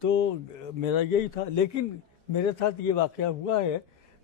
تو میرا یہی تھا. لیکن میرے ساتھ یہ واقعہ ہوا ہے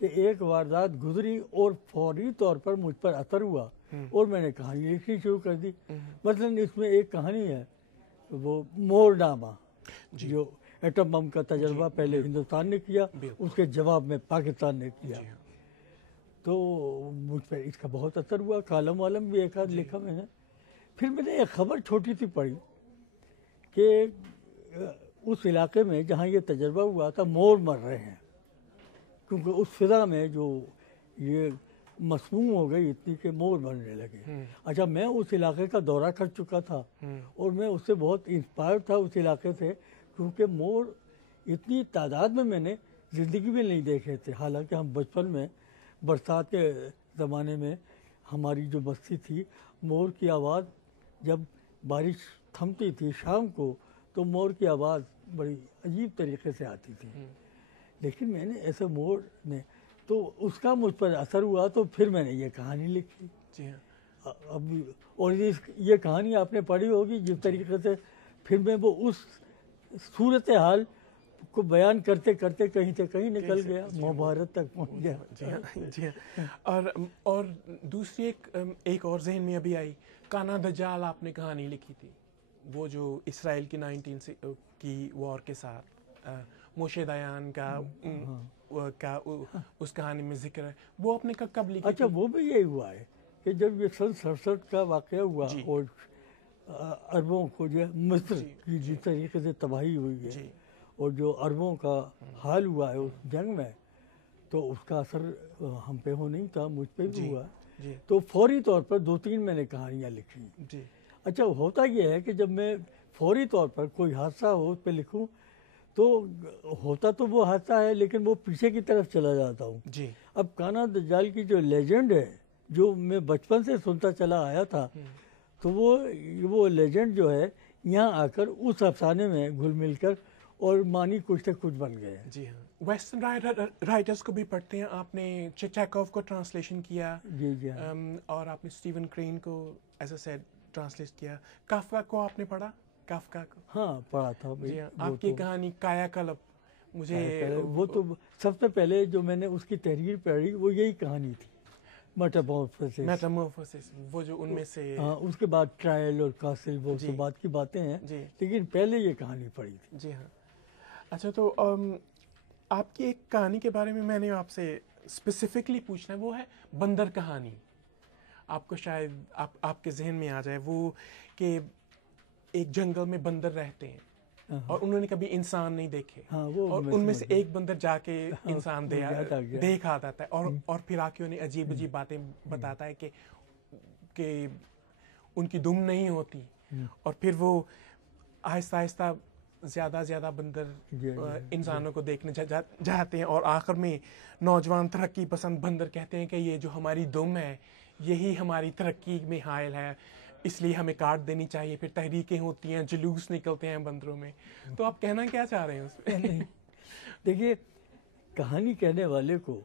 کہ ایک واردات گزری اور فوری طور پر مجھ پر اثر ہوا اور میں نے کہانی لکھنی شروع کر دی. مثلاً اس میں ایک کہانی ہے وہ مور ڈاما جو ایٹم بم کا تجربہ پہلے ہندوستان نے کیا, اس کے جواب میں پاکستان نے کیا. تو مجھ پہ اس کا بہت اثر ہوا. کالم والم بھی ایک آدھ لکھا میں نے. پھر میں نے ایک خبر چھوٹی سی پڑھی کہ اس علاقے میں جہاں یہ تجربہ ہوا تھا مور مر رہے ہیں کیونکہ اس فضا میں جو یہ مسموم ہو گئی اتنی کہ مور مرنے لگے. اچھا میں اس علاقے کا دورہ کر چکا تھا اور میں اس سے بہت انسپائر تھا اس علاقے سے, کیونکہ مور اتنی تعداد میں نے زندگی میں نہیں دیکھے تھے. حالانکہ ہم بچپن میں برسات کے زمانے میں ہماری جو بستی تھی, مور کی آواز جب بارش تھمتی تھی شام کو تو مور کی آواز بڑی عجیب طریقے سے آتی تھی. لیکن میں نے ایسے مور نے تو اس کا مجھ پر اثر ہوا تو پھر میں نے یہ کہانی لکھی. اب اور یہ کہانی آپ نے پڑھی ہوگی جس طریقے سے پھر میں وہ اس صورتحال کو بیان کرتے کرتے کہیں سے کہیں نکل گیا, مہابھارت تک پہنچ گیا. جی ہاں. اور دوسری ایک اور ذہن میں ابھی آئی, کانا دجال آپ نے کہانی لکھی تھی, وہ جو اسرائیل کی 19 کی وار کے ساتھ موشے دیان کا اس کہانی میں ذکر ہے, وہ آپ نے کب لکھی؟ اچھا وہ بھی یہی ہوا ہے کہ جب یہ سن 67 کا واقعہ ہوا اور عربوں کو جو مصر کی جس طریقے سے تباہی ہوئی ہے اور جو عربوں کا حال ہوا ہے اس جنگ میں, تو اس کا اثر ہم پہ ہو نہیں تھا, مجھ پہ بھی ہوا. تو فوری طور پر 2-3 میں نے کہانیاں لکھی. اچھا ہوتا یہ ہے کہ جب میں فوری طور پر کوئی حادثہ ہو اس پہ لکھوں تو ہوتا تو وہ حادثہ ہے لیکن وہ پیچھے کی طرف چلا جاتا ہوں. اب کانا دجال کی جو لیجنڈ ہے جو میں بچپن سے سنتا چلا آیا تھا, تو وہ لیجنڈ جو ہے یہاں آ کر اس افسانے میں گھل مل کر اور معنی کچھ سے کچھ بن گئے. جی ہاں, ویسٹرن رائٹرز کو بھی پڑھتے ہیں آپ نے. چیکوف کو ٹرانسلیشن کیا, جی اور آپ نے اسٹیون کرین کو ایز اے سیڈ ٹرانسلیٹ کیا. کافکا کو آپ نے پڑھا؟ کافکا کو ہاں پڑھا تھا. جی ہاں, آپ کی کہانی کایا کلپ, مجھے وہ تو سب سے پہلے جو میں نے اس کی تحریر پڑھی وہ یہی کہانی تھی, میٹامورفوسس, وہ جو ان میں سے اس کے بعد ٹرائل اور کاسل وہ تو بعد کی باتیں ہیں, لیکن پہلے یہ کہانی پڑھی تھی. جی ہاں. اچھا تو آپ کی ایک کہانی کے بارے میں نے آپ سے اسپیسیفکلی پوچھنا ہے, وہ ہے بندر کہانی. آپ کو شاید آپ کے ذہن میں آ جائے وہ کہ ایک جنگل میں بندر رہتے ہیں اور انہوں نے کبھی انسان نہیں دیکھے, اور ان میں سے ایک بندر جا کے انسان دیکھ آتا ہے اور پھر آ کے انہیں عجیب عجیب باتیں بتاتا ہے کہ ان کی دم نہیں ہوتی, اور پھر وہ آہستہ آہستہ زیادہ بندر انسانوں کو دیکھنے جاتے ہیں, اور آخر میں نوجوان ترقی پسند بندر کہتے ہیں کہ یہ جو ہماری دم ہے یہی ہماری ترقی میں حائل ہے, اس لیے ہمیں کاٹ دینی چاہیے. پھر تحریکیں ہوتی ہیں, جلوس نکلتے ہیں بندروں میں. تو آپ کہنا کیا چاہ رہے ہیں اس پہ؟ دیکھیے, کہانی کہنے والے کو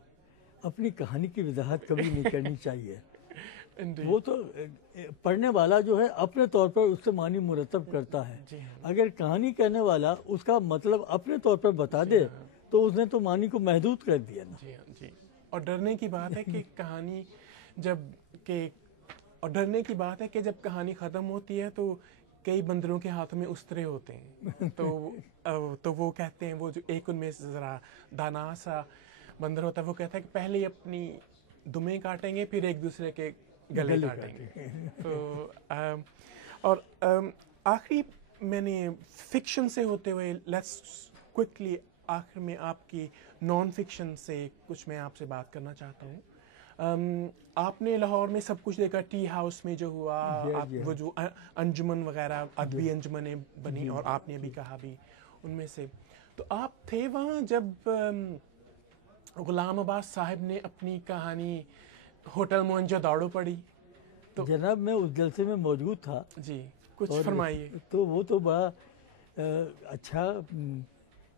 اپنی کہانی کی وضاحت کبھی نہیں کرنی چاہیے. وہ تو پڑھنے والا جو ہے اپنے طور پر اس سے معنی مرتب کرتا ہے. اگر کہانی کہنے والا اس کا مطلب اپنے طور پر بتا دے تو اس نے تو معنی کو محدود کر دیا نا. جی. اور ڈرنے کی بات ہے کہ کہانی ڈرنے کی بات ہے کہ جب کہانی ختم ہوتی ہے تو کئی بندروں کے ہاتھ میں استرے ہوتے ہیں, تو وہ کہتے ہیں, وہ جو ایک ان میں ذرا دانا سا بندر ہوتا ہے وہ کہتا ہے کہ پہلے اپنی دمیں کاٹیں گے پھر ایک دوسرے کے گلے کاٹیں گے. تو اور آخری میں نے فکشن سے ہوتے ہوئے لیٹس کوئکلی آخر میں آپ کی نان فکشن سے کچھ میں آپ سے بات کرنا چاہتا ہوں. آپ نے لاہور میں سب کچھ دیکھا, ٹی ہاؤس میں جو ہوا, وہ جو انجمن وغیرہ ادبی انجمنیں بنی, اور آپ نے بھی کہا بھی ان میں سے, تو آپ تھے وہاں جب غلام عباس صاحب نے اپنی کہانی ہوٹل موہنجو داڑو پڑھی؟ تو جناب میں اس جلسے میں موجود تھا. جی کچھ فرمائیے. تو وہ تو بڑا اچھا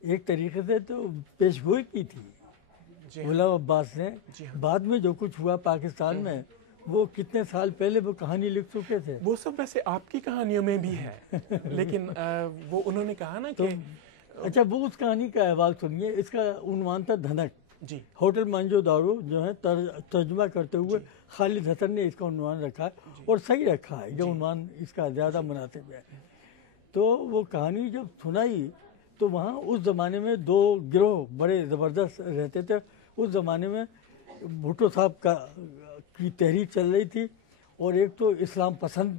ایک طریقے سے تو پیش گوئی کی تھی غلام عباس نے. بعد میں جو کچھ ہوا پاکستان میں وہ کتنے سال پہلے وہ کہانی لکھ چکے تھے. وہ سب ویسے آپ کی کہانیوں میں بھی ہے, لیکن وہ انہوں نے کہا نا کہ اچھا وہ اس کہانی کا احوال سنیے. اس کا عنوان تھا دھنک. جی ہوٹل منجو دارو جو ہے ترجمہ کرتے ہوئے خالد حسن نے اس کا عنوان رکھا ہے اور صحیح رکھا ہے. یہ عنوان اس کا زیادہ مناسب ہے. تو وہ کہانی جب سنائی تو وہاں اس زمانے میں دو گروہ بڑے زبردست رہتے تھے. اس زمانے میں بھٹو صاحب کی تحریک چل رہی تھی اور ایک تو اسلام پسند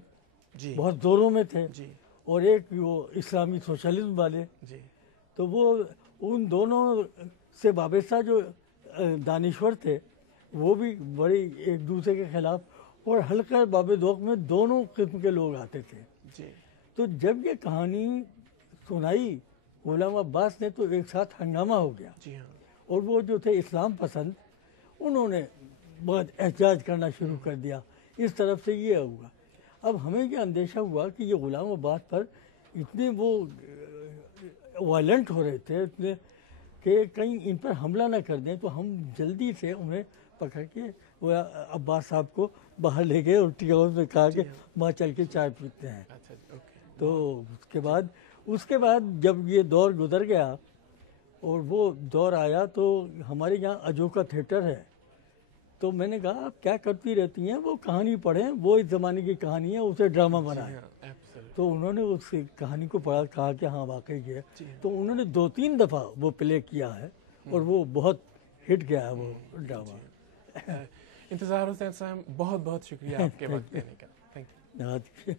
جی بہت زوروں میں تھے جی اور ایک وہ اسلامی سوشلزم والے. جی تو وہ ان دونوں سے وابستہ جو دانشور تھے وہ بھی بڑی ایک دوسرے کے خلاف اور حلقہ باب ذوق میں دونوں قسم کے لوگ آتے تھے. جی تو جب یہ کہانی سنائی غلام عباس نے تو ایک ساتھ ہنگامہ ہو گیا جی ہاں اور وہ جو تھے اسلام پسند انہوں نے بہت احتجاج کرنا شروع کر دیا. اس طرف سے یہ ہوا. اب ہمیں یہ اندیشہ ہوا کہ یہ غلام عباس پر اتنے وہ وائلنٹ ہو رہے تھے اتنے کہ کہیں ان پر حملہ نہ کر دیں. تو ہم جلدی سے انہیں پکڑ کے وہ عباس صاحب کو باہر لے گئے اور ٹی ہاؤس میں کہا کہ وہاں چل کے چائے پیتے ہیں. اچھا جی اوکے تو اس کے بعد جب یہ دور گزر گیا اور وہ دور آیا تو ہمارے یہاں اجوکا تھیٹر ہے. تو میں نے کہا آپ کیا کرتی رہتی ہیں, وہ کہانی پڑھیں, وہ اس زمانے کی کہانی ہے, اسے ڈرامہ بنائیں. تو انہوں نے اس کہانی کو پڑھا, کہا کہ ہاں واقعی یہ ہے. تو انہوں نے 2-3 دفعہ وہ پلے کیا ہے اور وہ بہت ہٹ گیا ہے وہ ڈرامہ. انتظار حسین صاحب بہت بہت شکریہ آپ کے وقت دینے کا. Thank you.